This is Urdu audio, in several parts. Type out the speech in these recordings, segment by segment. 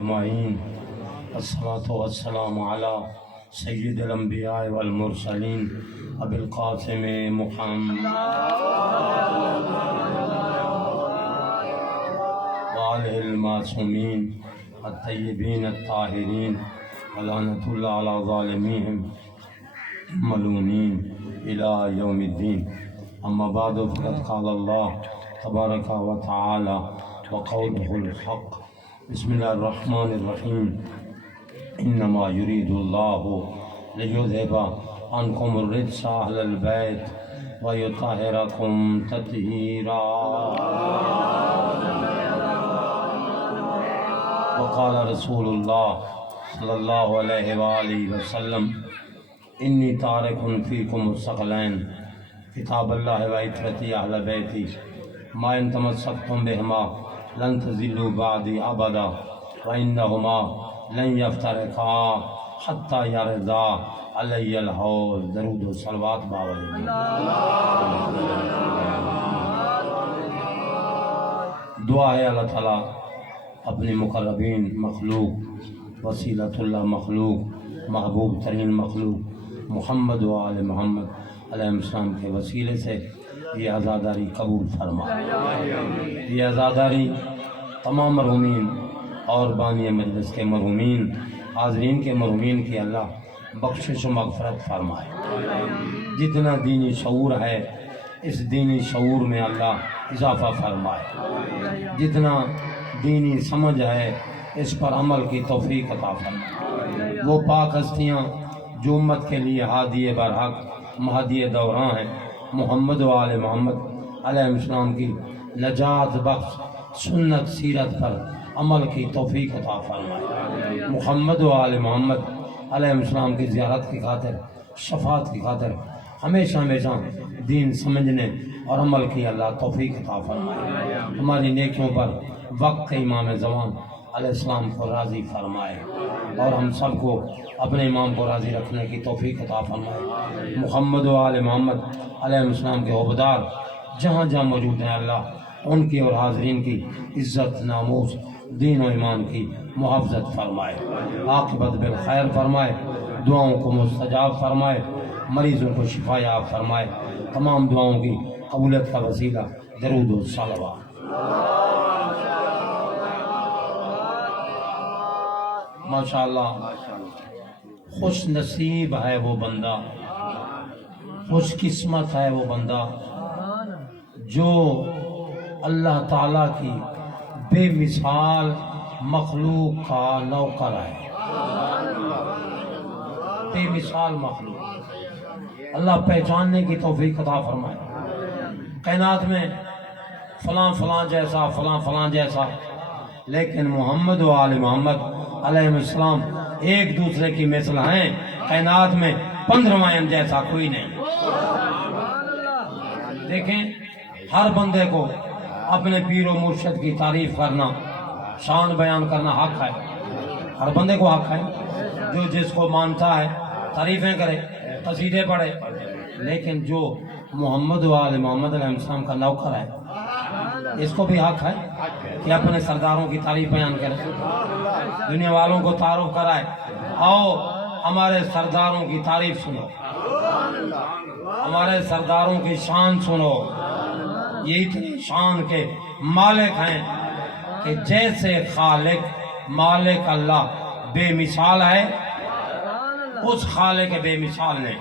أجمعين. الصلاة والسلام على سيد الأنبياء والمرسلين أبي القاسم محمد وآله المعصومين الطيبين الطاهرين ولعنة الله على ظالميهم ملعونين إلى يوم الدين. أما بعد فقد قال الله تبارك وتعالى وقوله الحق. بسم الله الرحمن الرحيم. إنما يريد الله ليذهب عنكم الرجس أهل البيت ويطهركم تطهيرا. وقال رسول الله صلى الله عليه وآله وسلم إني تارك فيكم الثقلين كتاب الله وعترتي أهل بيتي ما إن تمسكتم بهما لن تزلوا بعدي أبدا وإنهما لن يفترقا حتى يرضى علي الحوض. درود و صلوات باوجود دعا ہے اللہ تعالیٰ اپنے مقربین مخلوق وسیلۃ اللہ مخلوق محبوب ترین مخلوق محمد و آل محمد علیہ السلام کے وسیلے سے یہ عزاداری قبول فرما. یہ عزاداری تمام مرحومین اور بانی مجلس کے مرحومین حاضرین کے مرحومین کی اللہ بخشش و مغفرت فرمائے. جتنا دینی شعور ہے اس دینی شعور میں اللہ اضافہ فرمائے. جتنا دینی سمجھ ہے اس پر عمل کی توفیق عطا فرمائے. وہ پاک ہستیاں جو امت کے لیے ہادی برحق مہدی دوراں ہیں محمد و آل محمد علیہ السلام کی نجات بخش سنت سیرت پر عمل کی توفیق عطا فرمائے. محمد و آل محمد علیہ السلام کی زیارت کی خاطر شفاعت کی خاطر ہمیشہ ہمیشہ دین سمجھنے اور عمل کی اللہ توفیق عطا فرمائے. ہماری نیکیوں پر وقت امام زمان علیہ السلام کو راضی فرمائے اور ہم سب کو اپنے امام کو راضی رکھنے کی توفیق عطا فرمائے. محمد و آل محمد علیہ السلام کے عہدیدار جہاں جہاں موجود ہیں اللہ ان کی اور حاضرین کی عزت ناموس دین و ایمان کی محافظت فرمائے. عاقبت بالخیر فرمائے. دعاؤں کو مستجاب فرمائے. مریضوں کو شفا یاب فرمائے. تمام دعاؤں کی قبولیت کا وسیلہ درود و صلوات. ماشاءاللہ خوش نصیب ہے وہ بندہ خوش قسمت ہے وہ بندہ جو اللہ تعالیٰ کی بے مثال مخلوق کا نوکر ہے. بے مثال مخلوق اللہ پہچاننے کی توفیق عطا فرمائے. کائنات میں فلاں فلاں جیسا فلاں فلاں جیسا لیکن محمد و آل محمد علیہ السلام ایک دوسرے کی مثل ہیں. کائنات میں 15 جیسا کوئی نہیں. دیکھیں ہر بندے کو اپنے پیر و مرشد کی تعریف کرنا شان بیان کرنا حق ہے. ہر بندے کو حق ہے. جو جس کو مانتا ہے تعریفیں کرے قصیدے پڑھے. لیکن جو محمد و آل محمد علیہ السلام کا نوکر ہے اس کو بھی حق ہے کہ اپنے سرداروں کی تعریف بیان کرے دنیا والوں کو تعارف کرائے. آؤ ہمارے سرداروں کی تعریف سنو ہمارے سرداروں کی شان سنو. یہ اتنی شان کے مالک ہیں کہ جیسے خالق مالک اللہ بے مثال ہے اس خالق بے مثال نے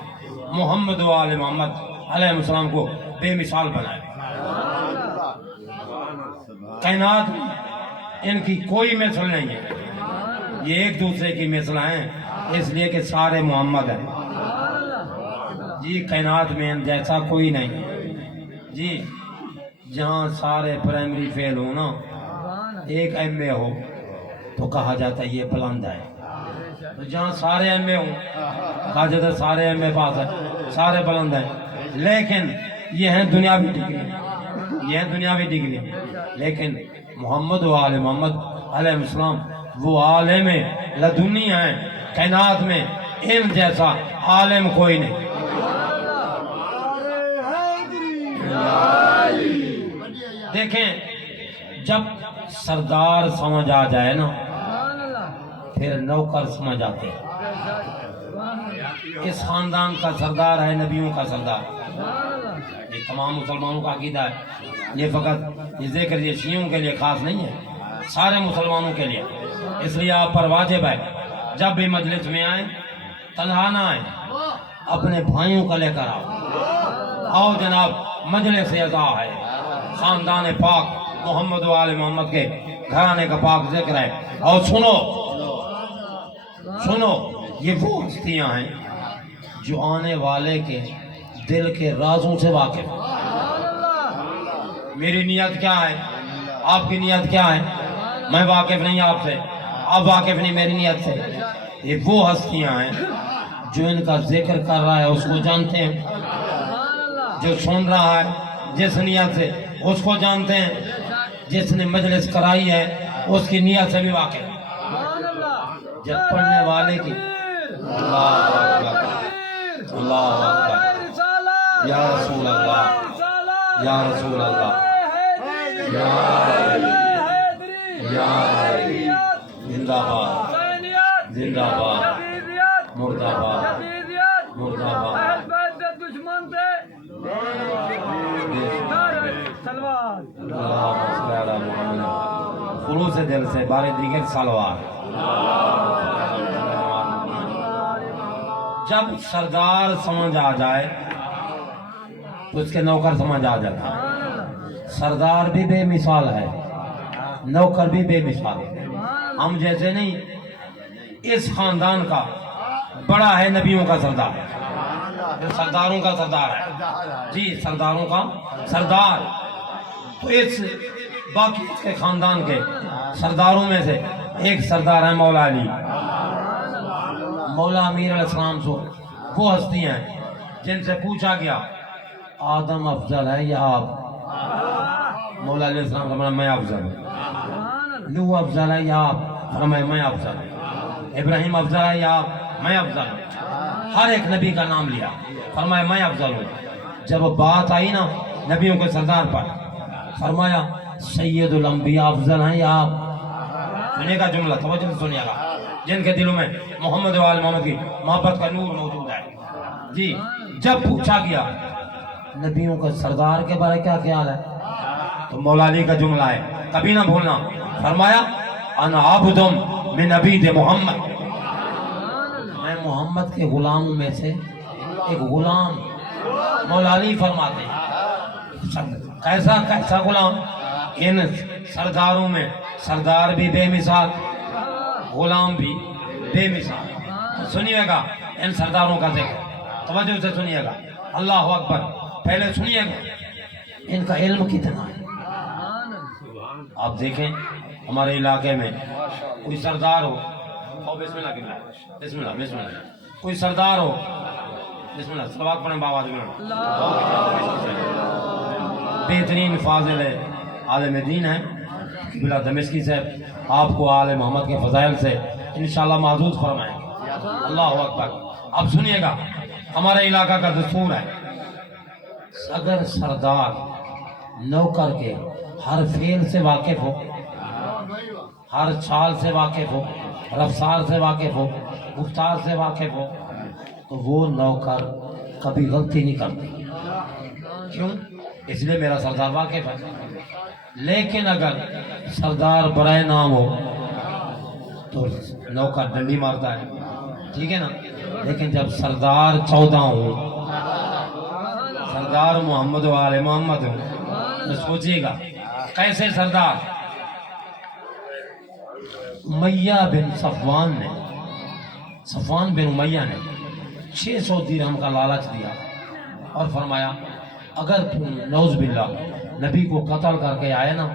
محمد و آل محمد علیہ السلام کو بے مثال بنایا. کائنات میں ان کی کوئی مثل نہیں ہے. یہ ایک دوسرے کی مثل ہیں اس لیے کہ سارے محمد ہیں. جی کائنات میں ان جیسا کوئی نہیں. جی جہاں سارے پرائمری فیل ہو نا ایک ایم اے ہو تو کہا جاتا ہے یہ بلند ہے. تو جہاں سارے ایم اے ہوں کہا جاتا ہے سارے ایم اے پاس ہیں سارے بلند ہیں. لیکن یہ ہیں دنیاوی ڈگری یہ ہیں دنیاوی ڈگری. لیکن محمد و آل محمد علیہ السلام وہ عالم لدنی ہیں. کائنات میں ان جیسا عالم کوئی نہیں. دیکھیں جب سردار سمجھ آ جائے نا پھر نوکر سمجھ آتے ہیں۔ اس خاندان کا سردار ہے نبیوں کا سردار۔ یہ تمام مسلمانوں کا عقیدہ ہے، یہ فقط یہ ذکر یہ شیعوں کے لیے خاص نہیں ہے، سارے مسلمانوں کے لیے۔ اس لیے آپ پر واجب ہے جب بھی مجلس میں آئیں تنہا نہ آئیں، اپنے بھائیوں کا لے کر آؤ جناب، مجلس اعزا ہے، خاندان پاک محمد و آل محمد کے گھرانے کا پاک ذکر ہے۔ اور سنو یہ وہ ہستیاں ہیں جو آنے والے کے دل کے رازوں سے واقف ہیں۔ میری نیت کیا ہے، آپ کی نیت کیا ہے، میں واقف نہیں آپ سے، آپ واقف نہیں میری نیت سے۔ یہ وہ ہستیاں ہیں جو ان کا ذکر کر رہا ہے اس کو جانتے ہیں، جو سن رہا ہے جس نیت سے اس کو جانتے ہیں، جس نے مجلس کرائی ہے اس کی نیت سے بھی واقف ہے۔ جب پڑھنے والے کی اللہ اکبر اللہ اکبر یا رسول اللہ یا رسول اللہ یا زندہ باد زندہ باد مردہ باد مردہ باد۔ خلوص دل سے بارے دیگر سالوار۔ جب سردار سمجھ آ جائے تو اس کے نوکر سمجھ آ جاتا ہے۔ سردار بھی بے مثال ہے، نوکر بھی بے مثال ہے۔ ہم جیسے نہیں، اس خاندان کا بڑا ہے نبیوں کا سردار، جو سرداروں کا سردار ہے، جی سرداروں کا سردار۔ تو اس باقی اس کے خاندان کے سرداروں میں سے ایک سردار ہے مولا علی، مولا امیر علیہ السلام سو۔ وہ ہستیاں ہیں جن سے پوچھا گیا آدم افضل ہے یا آپ؟ مولا علیہ السلام فرمایا میں افضل ہوں۔ نوح افضل ہے یا آپ؟ فرمایا میں افضل ہوں۔ ابراہیم افضل ہے یا آپ؟ میں افضل ہوں۔ ہر ایک نبی کا نام لیا، فرمایا میں افضل ہوں۔ جب بات آئی نا نبیوں کے سردار پر، فرمایا سید الانبیاء افضل ہیں یا آپ؟ سنیے گا جملہ، توجہ سے سنیے گا، جن کے دلوں میں محمد و آل محمد کی محبت کا نور موجود ہے۔ جی جب پوچھا گیا نبیوں کے سردار کے بارے کیا خیال ہے، تو مولا علی کا جملہ ہے، کبھی نہ بھولنا، فرمایا انا عبد من عبید محمد، میں محمد کے غلاموں میں سے ایک غلام۔ مولا علی فرماتے ہیں کیسا کیسا غلام؟ ان سرداروں میں سردار بھی بے مثال، غلام بھی بے مثال۔ سنیے گا ان سرداروں کا ذکر، توجہ سے سنیے گا، اللہ اکبر۔ پہلے سنیے گا ان کا علم کتنا ہے۔ آپ دیکھیں ہمارے علاقے میں کوئی سردار ہو، بسم اللہ بسم اللہ بسم اللہ، کوئی سردار ہو، بسم اللہ صلوات پڑھیں بابا جی، بہترین فاضل ہے، عالم دین ہے بلا دمشقی سے، آپ کو آل محمد کے فضائل سے انشاءاللہ محظوظ فرمائیں۔ اللہ اکبر۔ اب سنیے گا ہمارے علاقہ کا دستور ہے، اگر سردار نوکر کے ہر فعل سے واقف ہو، ہر چال سے واقف ہو، رفتار سے واقف ہو، گفتار سے واقف ہو، تو وہ نوکر کبھی غلطی نہیں کرتی۔ کیوں؟ اس لیے میرا سردار واقف ہے۔ لیکن اگر سردار برائے نام ہو تو نوکر ڈنڈی مارتا ہے، ٹھیک ہے نا۔ لیکن جب سردار 14 ہو، سردار محمد و آل محمد ہو، تو سوچیے گا کیسے سردار؟ امیہ بن صفوان بن امیہ نے 600 درہم کا لالچ دیا اور فرمایا اگر تم نعوذ باللہ نبی کو قتل کر کے آئے نا،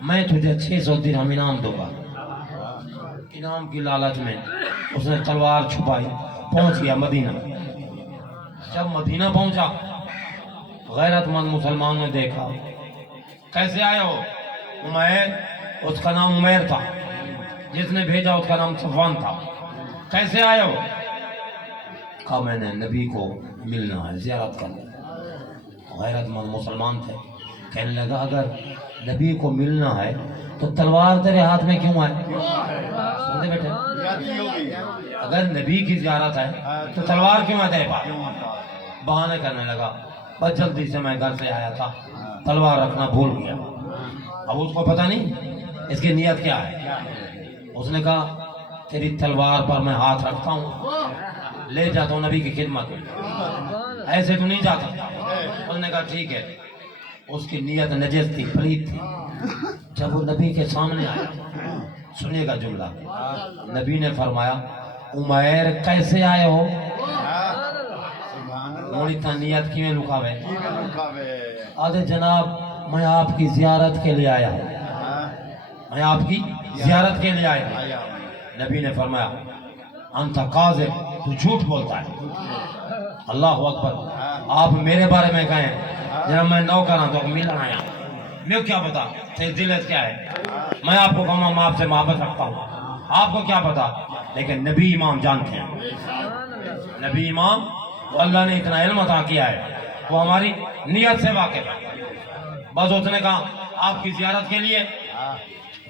میں تجھے 600 درہم انعام دوں گا۔ انعام کی لالچ میں اس نے تلوار چھپائی، پہنچ گیا مدینہ۔ جب مدینہ پہنچا، غیرت مند مسلمان نے دیکھا، کیسے آئے ہو؟ عمیر، اس کا نام عمیر تھا، جس نے بھیجا اس کا نام صفوان تھا۔ کیسے آئے ہو؟ کہا میں نے نبی کو ملنا ہے، زیارت کرنا۔ غیرت مند مسلمان تھے، کہنے لگا اگر نبی کو ملنا ہے تو تلوار تیرے ہاتھ میں کیوں آئے؟ سنتے بیٹھے اگر نبی کی زیارت ہے تو تلوار کیوں ہے تیرے پاس؟ بہانے کرنے لگا، بس جلدی سے میں گھر سے آیا تھا، تلوار رکھنا بھول گیا۔ اب اس کو پتہ نہیں اس کی نیت کیا ہے۔ اس نے کہا تیری تلوار پر میں ہاتھ رکھتا ہوں، لے جاتا ہوں نبی کی خدمت میں، ایسے تو نہیں جا سکتا۔ اس نے کہا ٹھیک ہے۔ اس کی نیت نجس تھی، پلید تھی۔ جب وہ نبی کے سامنے آیا، سنیے گا جملہ، نبی نے فرمایا عمیر کیسے آئے ہو؟ موڑی تا نیت کیویں لکاوے؟ آدھے جناب میں آپ کی زیارت کے لیے آیا ہوں، میں آپ کی زیارت کے لیے آیا ہوں۔ نبی نے فرمایا انت قاذب، تو جھوٹ بولتا ہے۔ اللہ اکبر۔ آپ میرے بارے میں کہیں جناب میں نوکر ہوں تو ملنا آیا، میں کیا پتا تیری ذلت کیا ہے؟ میں آپ کو کہوں میں آپ سے محبت رکھتا ہوں، آپ کو کیا پتا؟ لیکن نبی امام جانتے ہیں، نبی امام تو اللہ نے اتنا علم عطا کیا ہے، وہ ہماری نیت سے واقف ہے۔ بس اس نے کہا آپ کی زیارت کے لیے،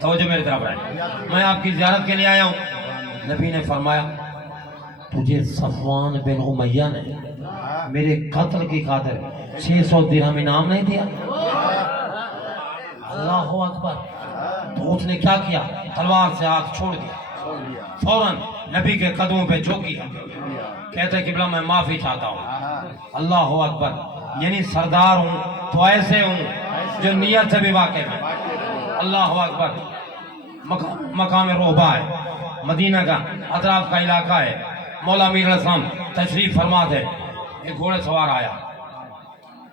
توجہ میری طرف رہے، میں آپ کی زیارت کے لیے آیا ہوں۔ نبی نے فرمایا تجھے صفوان بن امیہ نے میرے قتل کی خاطر 600 درہم انعام نہیں دیا؟ اللہ اکبر۔ تو اس نے کیا کیا؟ تلوار سے ہاتھ چھوڑ دیا، فوراً نبی کے قدموں پہ جھک گیا، کہتے قبلہ میں معافی چاہتا ہوں۔ اللہ اکبر۔ یعنی سردار ہوں تو ایسے ہوں جو نیت سے بھی واقف ہے۔ اللہ اکبر۔ مقام رہبہ ہے، مدینہ کا اطراف کا علاقہ ہے، مولا امیر علیہ السلام تشریف فرما تھے، ایک گھوڑے سوار آیا،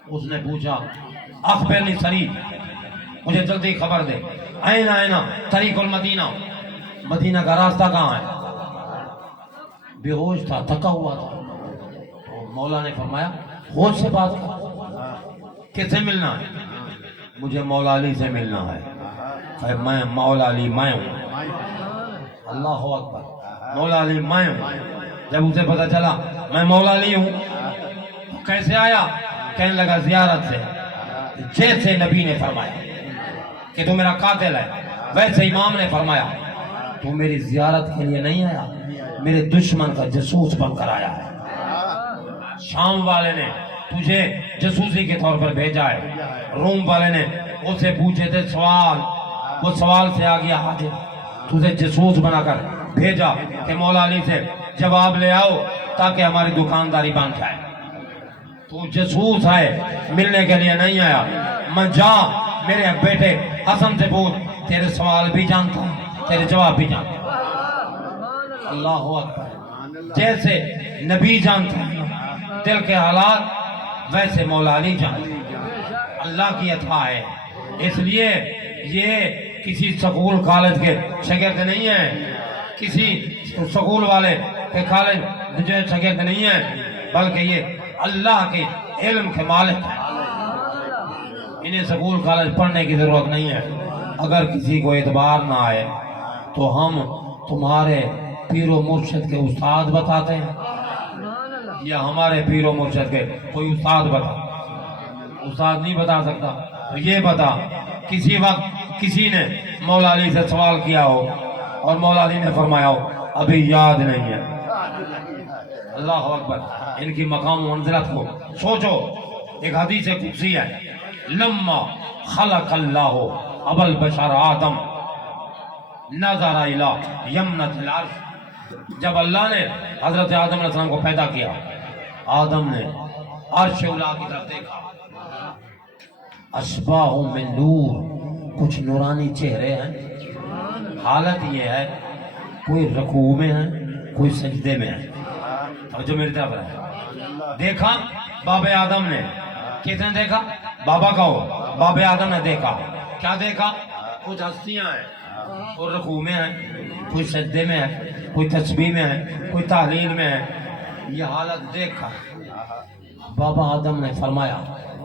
اس نے پوچھا اخبرنی سری، مجھے جلدی خبر دے، اینا طریق المدینہ، مدینہ کا راستہ کہاں ہے؟ بے ہوش تھا، تھکا ہوا تھا۔ تو مولا نے فرمایا ہوش سے بات کر، کس سے ملنا ہے؟ مجھے مولا علی سے ملنا ہے۔ کہ میں مولا علی میں ہوں۔ اللہ اکبر۔ مولا علی میں ہوں۔ جب اسے پتا چلا میں مولا علی ہوں، کیسے آیا؟ کہنے لگا زیارت سے، جیسے نبی نے فرمایا کہ تو میرا قاتل ہے، ویسے امام نے فرمایا تو میری زیارت کے لیے نہیں آیا، میرے دشمن کا جاسوس بن کر آیا ہے۔ شام والے نے تجھے جاسوسی کے طور پر بھیجا ہے، روم والے نے اسے پوچھے تھے سوال، وہ سوال سے آ گیا حاضر، تجھے جاسوس بنا کر بھیجا کہ مولا علی سے جواب لے آؤ تاکہ ہماری دکانداری بن جائے۔ تو جاسوس ہے، ملنے کے لیے نہیں آیا۔ میں جا میرے بیٹے حسن سے پوچھ، تیرے سوال بھی جانتا ہوں، تیرے جواب بھی جانتا ہوں۔ اللہ اکبر۔ جیسے نبی جانتا ہے دل کے حالات، ویسے مولا علی جانتا، اللہ کی عطا ہے۔ اس لیے یہ کسی سکول کالج کے شاگرد نہیں ہیں، کسی سکول والے کے کالج جو شاگرد نہیں ہیں، بلکہ یہ اللہ کے علم کے مالک ہیں۔ انہیں سکول کالج پڑھنے کی ضرورت نہیں ہے۔ اگر کسی کو اعتبار نہ آئے تو ہم تمہارے پیر و مرشد کے استاد بتاتے ہیں، یا ہمارے پیر و مرشد کے کوئی استاد استاد نہیں بتا سکتا، تو یہ بتا کسی وقت کسی نے مولا علی سے سوال کیا ہو اور مولا علی نے فرمایا ہو ابھی یاد نہیں ہے۔ اللہ اکبر۔ ان کی مقام و منزلت کو سوچو۔ ایک حدیث قدسی ہے، لما خلق اللہ ابا البشر آدم نظر الی یمنۃ العرش، جب اللہ نے حضرت آدم علیہ السلام کو پیدا کیا، آدم نے عرش اولا کی طرف دیکھا، اشباہ من نور، کچھ نورانی چہرے ہیں۔ حالت یہ ہے کوئی رکوع میں ہے، کوئی سجدے میں ہے۔ جو میری طرف ہے، دیکھا باب آدم نے، کس نے دیکھا؟ بابا کہو، باب آدم نے دیکھا۔ کیا دیکھا؟ کچھ ہستیاں ہیں، کوئی رکوع میں ہے، کوئی سجدے میں ہے، کوئی تسبیح میں ہے، کوئی تحلیل میں ہے۔ یہ حالت دیکھا بابا آدم نے فرمایا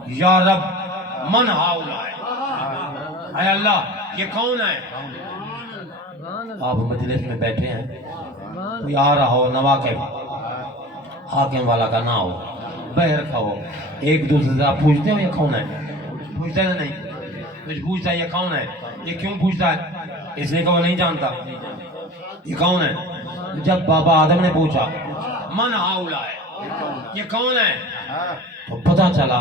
یا رب من ہاؤلائے، اے اللہ یہ کون ہے؟ آپ مجلس میں بیٹھے ہیں، کوئی آ رہا ہو نواقب، حاکم والا کا نہ ہو، بہر کا ہو، ایک دوسرے سے آپ پوچھتے ہو یہ کون ہے؟ پوچھتے ہیں نہیں؟ کچھ پوچھتا ہے یہ کون ہے؟ یہ کیوں پوچھتا ہے؟ اس لیے کہ وہ نہیں جانتا یہ کون ہے. جب بابا آدم نے پوچھا من ہاؤلائے یہ کون ہے تو پتا چلا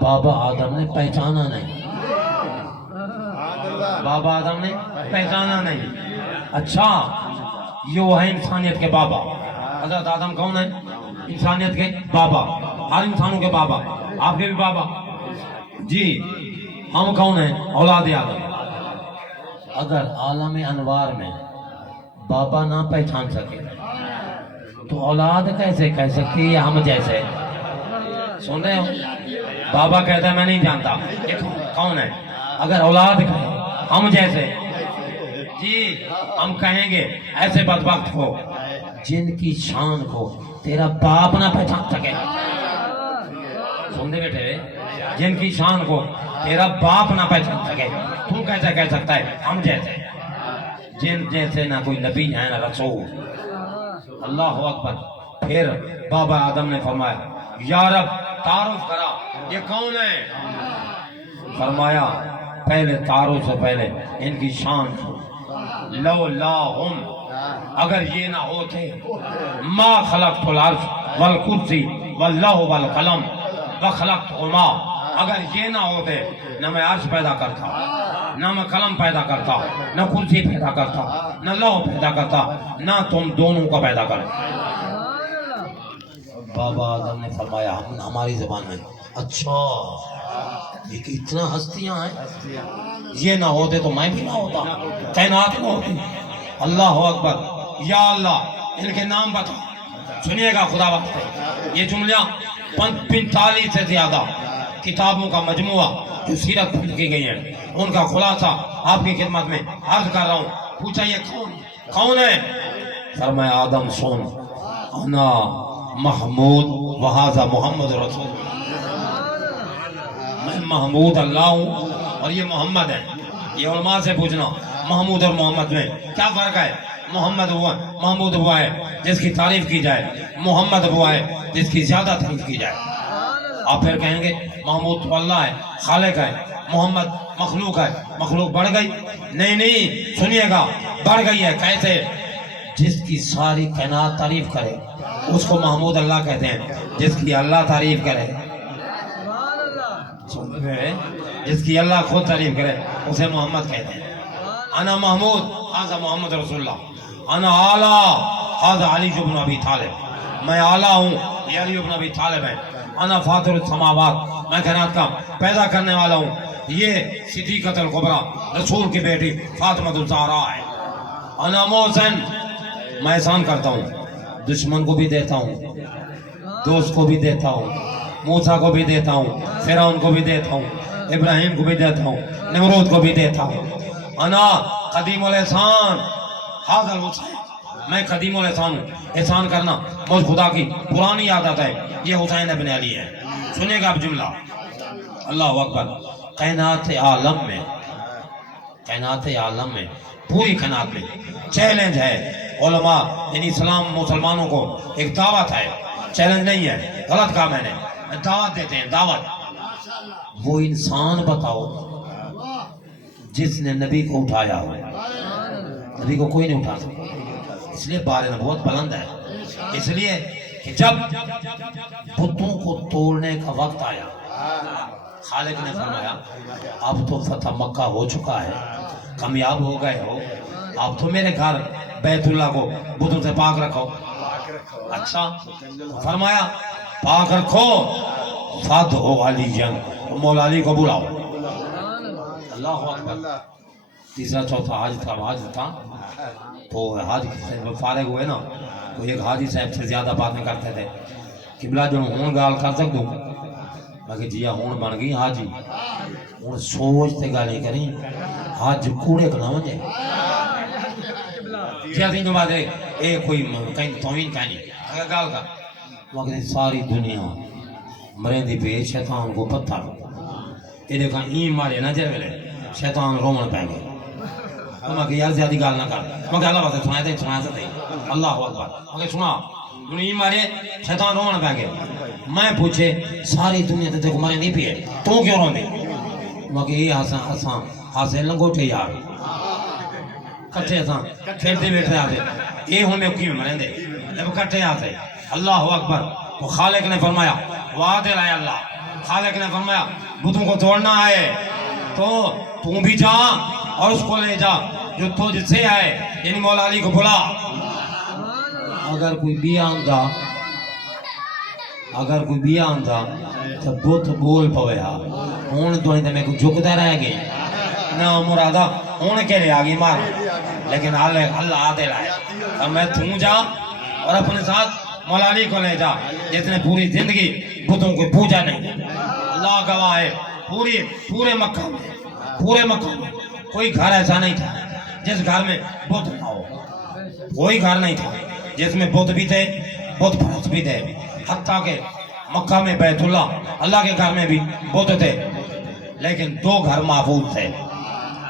بابا آدم نے پہچانا نہیں. بابا آدم نے پہچانا نہیں. اچھا یہ وہ ہے انسانیت کے بابا. حضرت آدم کون ہے؟ انسانیت کے بابا, ہر انسانوں کے بابا, آپ کے بھی بابا. جی ہم کون ہیں؟ اولاد آدم. اگر عالم انوار میں بابا نہ پہچان سکے تو اولاد کیسے کہہ سکتی ہے ہم جیسے؟ سن رہے ہو؟ بابا کہتا ہے میں نہیں جانتا یہ کون ہے. اگر اولاد کہے ہم جیسے, جی ہم کہیں گے ایسے بدبخت ہو جن کی شان کو تیرا باپ نہ پہچان سکے. سنتے بیٹھے, جن کی شان کو تیرا باپ نہ پہچان سکے تو کیسے کہہ سکتا ہے ہم جیسے؟ جن جیسے نہ کوئی نبی ہے نہ رسول. اللہ اکبر. پھر بابا آدم نے فرمایا یا رب تعارف کرا یہ کون ہے؟ فرمایا پہلے تعارف سے پہلے ان کی شان لو لا ہم, اگر یہ نہ ہوتے ما خلقت العرش والکرسی واللوح والقلم وخلقتهما, اگر یہ نہ ہوتے نہ میں عرش پیدا کرتا, نہ میں قلم پیدا کرتا, نہ کرسی پیدا کرتا, نہ لوح پیدا کرتا, نہ تم دونوں کو پیدا کرتا. بابا آدم نے فرمایا ہماری زبان میں اچھا یہ کہ اتنا ہستیاں ہیں, یہ نہ ہوتے تو میں بھی نہ ہوتا, کائنات نہ ہوتی. اللہ اکبر. یا اللہ ان کے نام بتا. سنیے گا خدا وقت یہ جملہ 45 سے زیادہ کتابوں کا مجموعہ جو سیرت پر لکھی گئی ہیں ان کا خلاصہ آپ کی خدمت میں عرض کر رہا ہوں. پوچھا یہ کون ہے؟ فرمایا آدم سن انا محمود وہذا محمد رسول. میں محمود اللہ ہوں اور یہ محمد ہے. یہ علماء سے پوچھنا محمود اور محمد میں کیا فرق ہے؟ محمد ہوا محمود ہوا ہے جس کی تعریف کی جائے, محمد ہوا ہے جس کی زیادہ تعریف کی جائے. آپ پھر کہیں گے محمود تو اللہ ہے خالق ہے, محمد مخلوق ہے, مخلوق بڑھ گئی. نہیں سنیے گا بڑھ گئی ہے. کیسے؟ جس کی ساری کائنات تعریف کرے اس کو محمود اللہ کہتے ہیں, جس کی اللہ تعریف کرے, جس کی اللہ خود تعریف کرے اسے محمد کہتے ہیں. انا محمود هذا محمد رسول اللہ. انا اعلیٰ هذا علی بن ابی طالب. میں اعلیٰ ہوں یہ علی بن ابی طالب ہے. انا فاطر السماوات, میں کائنات کا پیدا کرنے والا ہوں. یہ صدیقۃ الکبریٰ رسول کی بیٹی فاطمہ الزہرا ہے. انا محسن, میں احسان کرتا ہوں, دشمن کو بھی دیتا ہوں, دوست کو بھی دیتا ہوں, موسیٰ کو بھی دیتا ہوں, فرعون کو بھی دیتا ہوں, ابراہیم کو بھی دیتا ہوں, نمرود کو بھی دیتا ہوں. انا قدیم الاحسان هذا الحسین, میں قدیم الاحسان ہوں. احسان کرنا مجھ خدا کی پرانی عادت ہے. یہ حسین ابن علی ہے. سنیے گا اب جملہ. اللہ اکبر. کائنات عالم میں پوری کائنات میں چیلنج ہے. علماء یعنی اسلام مسلمانوں کو ایک دعوت ہے, چیلنج نہیں ہے, غلط کہا میں نے, دعوت دیتے ہیں دعوت. وہ انسان بتاؤ جس نے نبی کو اٹھایا ہو. نبی کو کوئی نہیں اٹھا سکتا, اس لیے بار نبوت بلند ہے. اس لیے کہ جب بتوں کو توڑنے کا وقت آیا خالق نے فرمایا اب تو فتح مکہ ہو چکا ہے, کامیاب ہو گئے ہو, اب تو میرے گھر بیت اللہ کو بتوں سے پاک رکھو. اچھا فرمایا پاک رکھو, فاتح ہو علی جنگ, مولا علی کو بلاؤ. اللہ اکبر. تیسرا چوتھا حاج تھا تو حاج فارغ ہوئے نا تو ایک حاجی صاحب سے زیادہ باتیں کرتے تھے. قبلہ جو ہون گال کر سک دوں, میں کہ جی ہون بن گئی حاجی, ہوں سوچتے گالی کریں حج کوڑے کو نہ ونجے. جی اسی جو بات ہے اے کوئی کہیں توہین کہیں اگر گال کا مگر ساری دنیا مرندی پہ شیطان کو پتھر یہ دیکھا این مارے نہ جر ویلے شیطان رومن پہ گئے. میں کہ یار زیادہ گال نہ کر, میں کہ اللہ بات سنایا تھا اللہ اکبر. مگر سنا این مارے شیطان رومن پہ گئے. میں پوچھے ساری دنیا تے کو مرے نہیں پیے تو کیوں رون دے؟ میں کہ یہ آسان آسے لنگوٹے یار کٹھے ساں کھیلتے بیٹھے آتے یہ ہوں میں کی مریں دے جب کٹھے آتے اللہ اکبر تو خالق نے فرمایا وعدے لائے اللہ خالق نے فرمایا بتوں کو توڑنا ہے تو بھی جا اور اس کو لے جا جو تو جس سے آئے یعنی مولا علی کو بلا اگر کوئی بھی آندھا تو بت بول پویا ہون تو میں کو جھکتا رہ گئی نہ مرادہ ہون کے لئے آگی مار لیکن اللہ آدھے لائے اب میں تم جا اور اپنے ساتھ مولا علی کو لے جا جس نے پوری زندگی بتوں کو پوجا نہیں اللہ گواہ ہے پورے مکہ میں کوئی گھر ایسا نہیں تھا جس گھر میں بت نہ ہو کوئی گھر نہیں تھا جس میں بت بھی تھے بت پرست بھی تھے حتیٰ کہ مکہ میں بیت اللہ کے گھر میں بھی بت تھے لیکن دو گھر محفوظ تھے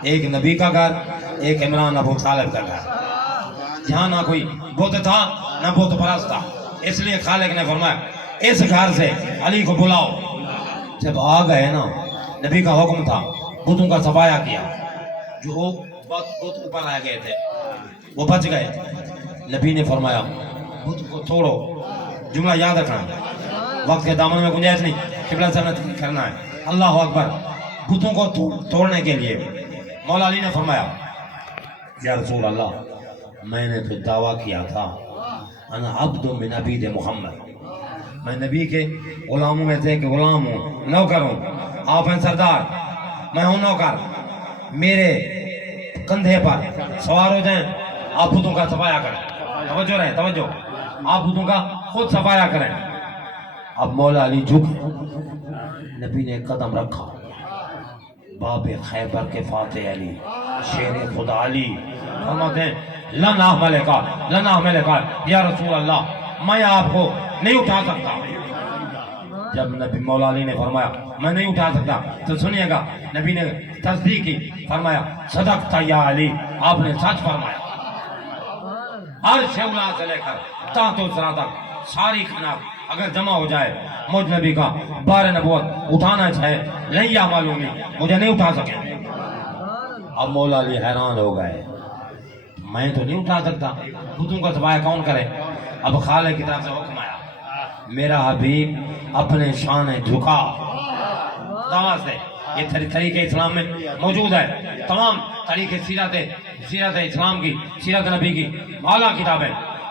ایک نبی کا گھر ایک عمران ابو طالب کا گھر جہاں نہ کوئی بت تھا نہ بت پرست تھا اس لیے خالق نے فرمایا اس گھر سے علی کو بلاؤ جب آ گئے نا نبی کا حکم تھا بتوں کا صفایا کیا جو بت اوپر آ گئے تھے وہ بچ گئے نبی نے فرمایا بت کو توڑو جملہ یاد رکھنا وقت کے دامن میں گنجائش نہیں قبلہ سمت کرنا ہے اللہ اکبر بتوں کو توڑنے کے لیے مولا علی نے فرمایا یا رسول اللہ میں نے تو دعویٰ کیا تھا انا عبد من عبید محمد میں نبی کے غلاموں میں سے ایک غلام ہوں نوکر ہوں آپ ہیں سردار میں ہوں نوکر میرے کندھے پر سوار ہو جائیں آپ بتوں کا صفایا کریں توجہ آپ بتوں کا خود صفایا کریں اب مولا علی جھکے نبی نے قدم رکھا باب خیبر کے فاتح علی شیر خدا علی فرماتے ہیں لن احمل کا یا رسول اللہ میں آپ کو نہیں اٹھا سکتا جب نبی مولا علی نے فرمایا میں نہیں اٹھا سکتا تو سنیے گا نبی نے تصدیق کی فرمایا صدقتا یا علی آپ نے سچ فرمایا عرش اولا سے لے کر تحت و سرا تک ساری کائنات اگر جمع ہو جائے مجھ نبی کا بار نبوت اٹھانا چاہے نہیں یا معلومی مجھے نہیں اٹھا سکے اب مولا علی حیران ہو گئے میں تو نہیں اٹھا سکتا بتوں کا صفایا کون کرے اب خالق کی طرف سے حکم آیا میرا حبیب اپنے شان جھکا دعوت سے یہ طریقے اسلام میں موجود ہے تمام طریقے سیرت اسلام کی سیرت نبی کی اعلیٰ کتابیں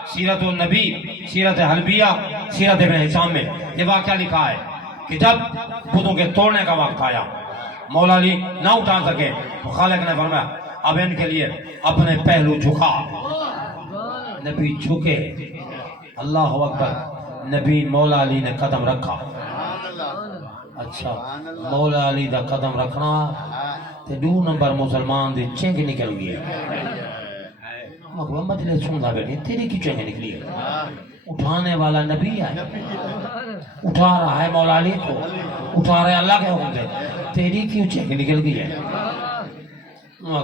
سیرت النبی سیرت حلبیہ سیرت ابن حشام میں یہ واقعہ لکھا ہے کہ جب بتوں کے توڑنے کا وقت آیا مولا علی نہ اٹھا سکے تو خالق نے فرمایا اب ان کے لیے اپنے پہلو جھکا نبی جھکے اللہ اکبر نبی مولا علی نے قدم رکھا اچھا مولا علی دا قدم رکھنا تے 2 نمبر مسلمان دی چنگ نکل گئی مجلس سندا بیٹھے تیری کی چنگ نکلی ہے اٹھانے والا نبی ہے اٹھا رہا ہے مولا علی کو اٹھا رہے اللہ کے حکم سے تیری کیوں چنگ نکل گئی ہے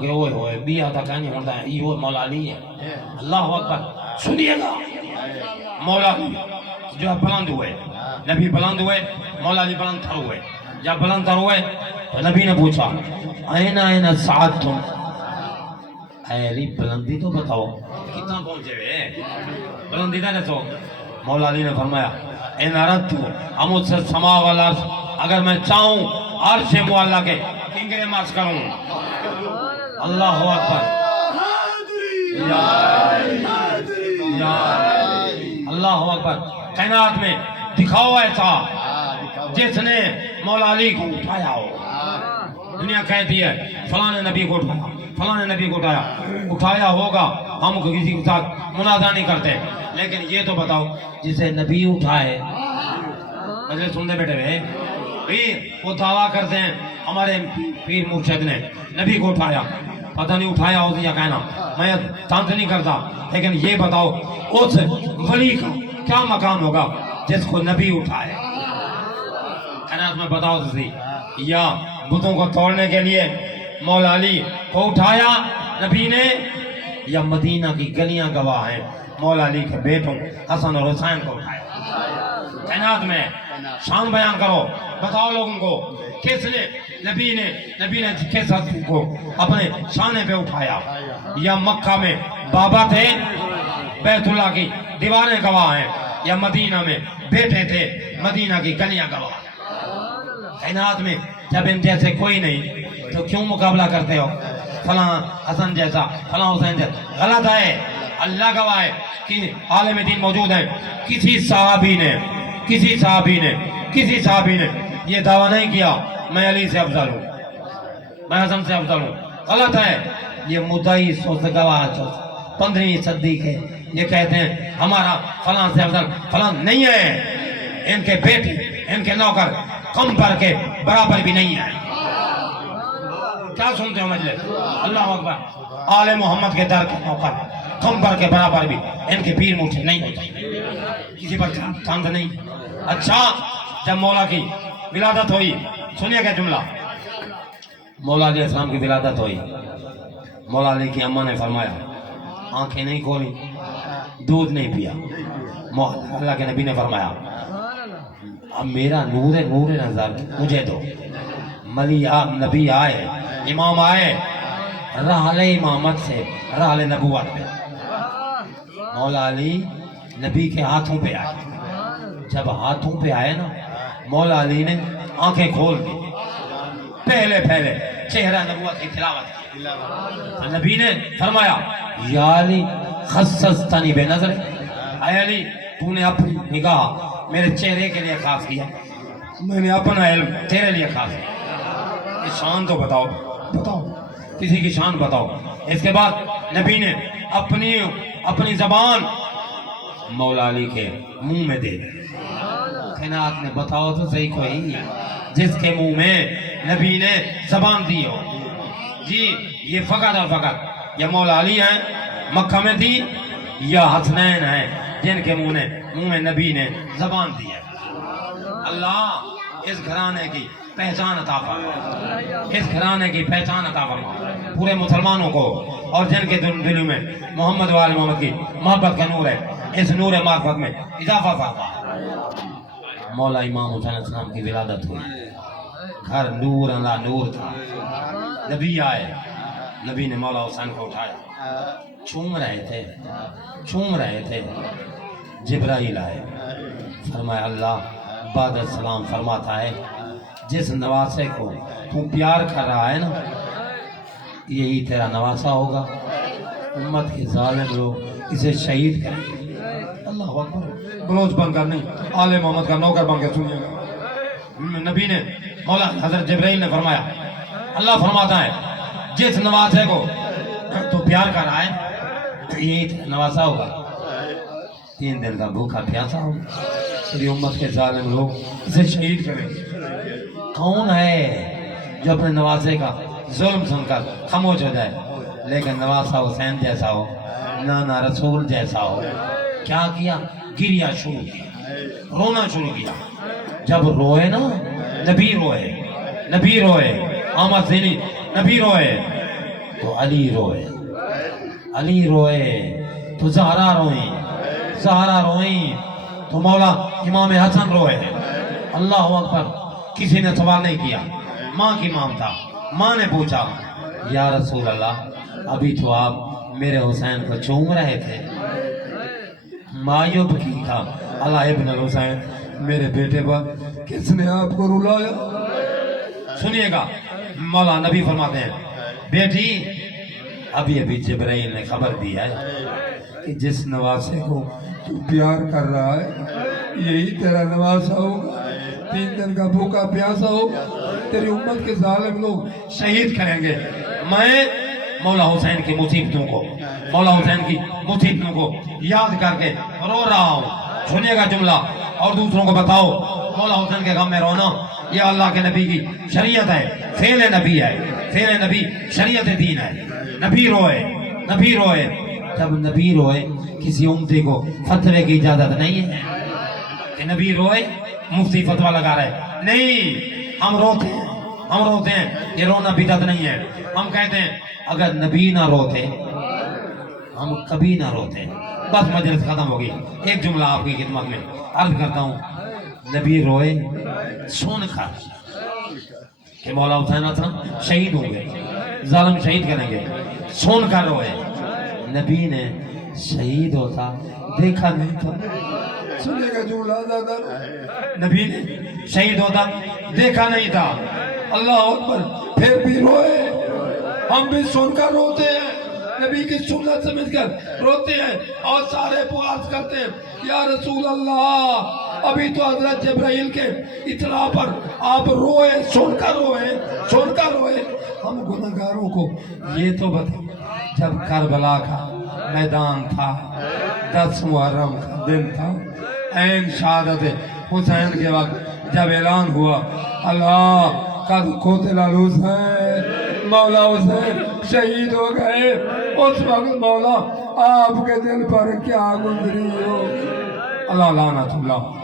کہ ہوئے بیا تھا کہنی ہوتا ہے یہ مولا علی ہے اللہ اکبر سنیے گا مولا علی جو بلند ہوئے نبی بلند ہوئے مولا علی بلند تر ہوئے جب بلند تر ہوئے تو نبی نے پوچھا این سعد تم اے علی بلندی تو بتاؤ کتنا پہنچے ہوئے بلندی تھا تو مولا علی نے فرمایا این اردت امود سے سما والا اگر میں چاہوں عرش مولا کے کنگرے ماس کروں اللہ اکبر اللہ اکبر کائنات میں دکھاؤ ایسا جس نے مولا علی کو اٹھایا ہو دنیا کہتی ہے فلاں نبی کو اٹھایا فلاں نبی کو اٹھایا ہوگا ہم کسی کے ساتھ منازعہ نہیں کرتے لیکن یہ تو بتاؤ جسے نبی اٹھائے مجھے سننے بیٹھے ہوئے وہ دعویٰ کرتے ہیں ہمارے پیر مرشد نے نبی کو اٹھایا پتہ نہیں اٹھایا ہو یا کہنا میں تانت نہیں کرتا لیکن یہ بتاؤ اس ولی کا کیا مقام ہوگا جس کو نبی اٹھائے کائنات میں بتاؤ سی یا بتوں کو توڑنے کے لیے مولا علی کو اٹھایا نبی نے یا مدینہ کی گلیاں گواہ ہیں مولا علی کے بیٹوں حسن اور حسین کو اٹھایا کائنات میں شان بیان کرو، بتاؤ لوگوں کو کس نے نبی نے کس ہستی کو اپنے شانے پہ اٹھایا. یا مکہ میں بابا تھے، بیت اللہ کی دیواریں گواہ ہیں، یا مدینہ میں بیٹے تھے، مدینہ کی گلیاں گواہ. کائنات میں جب ان جیسے کوئی نہیں تو کیوں مقابلہ کرتے ہو؟ فلاں حسن جیسا، فلاں حسین جیسا. غلط ہے. اللہ گواہ ہے کہ عالم دین موجود ہے. کسی صحابی نے یہ دعویٰ نہیں کیا میں علی سے افضل ہوں، میں حسن سے افضل ہوں. غلط ہے. یہ مدعی سوچ گواہ 15ویں صدی کے یہ کہتے ہیں ہمارا فلاں سے افضل. فلاں نہیں ہے. ان کے بیٹے، ان کے نوکر کم پر کے برابر بھی نہیں ہے. کیا سنتے ہو مجلس؟ اللہ اکبر. آل محمد کے در کے نوکر کم پر کے برابر بھی ان کے پیر مٹھے نہیں ہوتے، کسی پر چاند نہیں. اچھا، جب مولا کی ولادت ہوئی، سنیے گا جملہ، مولا علیہ السلام کی ولادت ہوئی، مولا علی کی اماں نے فرمایا آنکھیں نہیں کھولی، دودھ نہیں پیا. اللہ کے نبی نے فرمایا اب میرا نور نظر مجھے دو. نبی آئے، امام آئے، رحل امامت سے رحل نبوت پہ. مولا علی نبی کے ہاتھوں پہ آئے. جب ہاتھوں پہ آئے نا، مولا علی نے آنکھیں کھول دی. پہلے چہرہ نبوت کی تلاوت کی. نبی نے فرمایا یا علی خصصتنی بے نظر، اے علی تو نے اپنی نگاہ میرے چہرے کے لیے خاص کیا، میں نے اپنا علم تیرے لیے خاص کیا. اس شان تو بتاؤ، کسی کی شان بتاؤ. اس کے بعد نبی نے اپنی زبان مولا علی کے منہ میں دے دی. کائنات نے بتاؤ تو صحیح کوئی جس کے منہ میں نبی نے زبان دی ہو. جی یہ فقط اور فقط یا مولا علی ہیں مکہ میں تھی، یا حسنین ہیں جن کے منہ میں نبی نے زبان دی ہے. اللہ اس گھرانے کی پہچان عطا فرما، اس گھرانے کی پہچان عطا فرما پورے مسلمانوں کو، اور جن کے دلوں میں محمد و آل محمد کی محبت کا نور ہے، اس نور معرفت میں اضافہ فرما. مولا امام حسین السلام کی ولادت ہوئی، گھر نور اللہ نور تھا. نبی آئے، نبی نے مولا حسین کو اٹھایا، چوم رہے تھے. جبرائیل آئے، فرمایا اللہ بعد السلام فرماتا ہے جس نواسے کو تو پیار کر رہا ہے نا، یہی تیرا نواسا ہوگا. امت کے ظالم لوگ اسے شہید کریں گے. اللہ اکبر. بلوچ بن کر نہیں، آل محمد کا نوکر بن کے سنیے گا. نبی نے مولا حضرت جبرائیل نے فرمایا اللہ فرماتا ہے جس نواسے کو تو پیار کر رہا ہے تو یہی تیرا نواسا ہوگا. 3 دن کا بھوکا پیاسا ہوگا. تیری امت کے ظالم لوگ اسے شہید کریں گے. کون ہے جو اپنے نواسے کا ظلم سن کر خاموش ہو جائے، لیکن نواسا حسین جیسا ہو، نانا رسول جیسا ہو. کیا کیا؟ گریا شروع کیا، رونا شروع کیا. جب روئے نا، نبی روئے احمد زینی نبی روئے تو علی روئے تو زہرا روئیں تو مولا امام حسن روئے. اللہ اکبر. کسی نے سوال نہیں کیا، ماں کی مام تھا. ماں نے پوچھا یا رسول اللہ ابھی تو آپ میرے حسین کو چوم رہے تھے. مایوب کی تھا اللہ ابن الحسین، میرے بیٹے پر کس نے آپ کو رلایا؟ سنیے گا، مولا نبی فرماتے ہیں بیٹی ابھی جبرائیل نے خبر دی ہے کہ جس نواسے کو تو پیار کر رہا ہے یہی تیرا نواسا ہوگا. 3 دن کا بھوکا پیاسا ہوگا. تیری امت کے ظالم لوگ شہید کریں گے. میں مولا حسین کی مصیبتوں کو یاد کر کے رو رہا ہوں. سنیے گا جملہ اور دوسروں کو بتاؤ. مولا حسین کے غم میں رونا یہ اللہ کے نبی کی شریعت ہے، فعل نبی شریعت دین ہے. نبی روئے. جب نبی روئے کسی امتی کو فتوے کی اجازت نہیں ہے کہ نبی روئے مفتی فتوہ لگا رہے. نہیں، ہم روتے ہیں. یہ رونا بدعت نہیں ہے. ہم کہتے ہیں اگر نبی نہ روتے ہم کبھی نہ روتے. بس مجلس ختم ہوگی. ایک جملہ آپ کی خدمت میں عرض کرتا ہوں. نبی روئے سن کر کہ مولا حسین حسن شہید ہوں گے، ظالم شہید کریں گے، سن کر روئے۔ نبی نے شہید ہوتا دیکھا نہیں تھا، سنے کا جملہ زیادہ نبی نے شہید ہوتا دیکھا نہیں تھا۔ اللہ اکبر، پھر بھی روئے، ہم بھی سن کر روتے ہیں، نبی کی سنت سمجھ کر روتے ہیں اور سارے پکار کرتے ہیں یا رسول اللہ۔ ابھی تو حضرت جبرائیل کے اطلاع پر آپ روئے، سن کر روئے، سن کر روئے۔ ہم گناہگاروں کو یہ تو بتائیں، جب کربلا کا میدان تھا، 10 محرم کا دن تھا، عین شہادت حسین کے وقت جب اعلان ہوا اللہ قد قتل الحسین، مولا حسین شہید ہو گئے، اس وقت مولا آپ کے دل پر کیا گزری ہو؟ اللہ لعنت اللہ